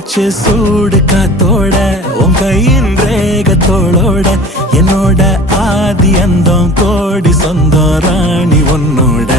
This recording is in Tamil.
மூச்சு சூடு காத்தோட உன் கையின் ரேகத்தோளோட என்னோட ஆதி அந்தம் கோடி சொந்தம் ராணி உன்னோட